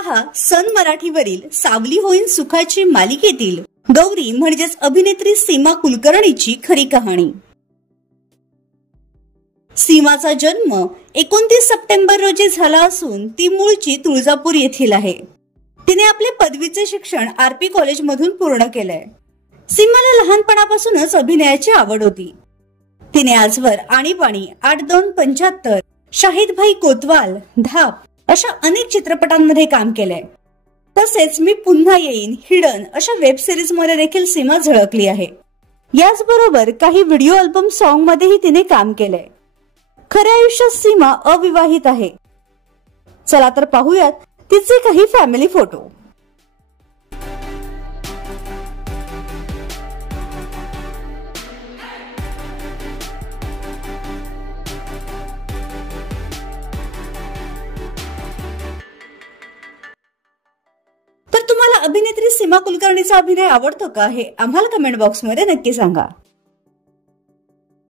पहा सन मराठीवरील सावली होईन सुखाची मालिकेतील गौरी म्हणजेच अभिनेत्री सीमा कुलकर्णीची खरी कहाणी। सीमाचा जन्म 29 सप्टेंबर रोजी झाला असून ती मूळची तुळजापूर येथील आहे। तिने आपले पदवीचे शिक्षण आरपी कॉलेज मधून पूर्ण केलंय। सीमाला लहानपणापासूनच अभिनयाची आवड होती। तिने आजवर आणीबाणी, 8275, शाहिद भाई कोतवाल, धाप अशा अनेक चित्रपटांमध्ये काम केलंय। तसेच मी पुन्हा येईन, हिडन अशा वेब सिरीज मध्ये देखील सीमा झळकली आहे। याचबरोबर काही व्हिडिओ अल्बम सॉन्ग मध्येही तिने काम केलंय। खऱ्या आयुष्यात सीमा अविवाहित आहे। चला तर पाहूयात तिचे काही फॅमिली फोटो। तर तुम्हाला अभिनेत्री सीमा कुलकर्णीचा अभिनय आवडतो का हे आम्हाला कमेंट बॉक्स मध्ये नक्की सांगा।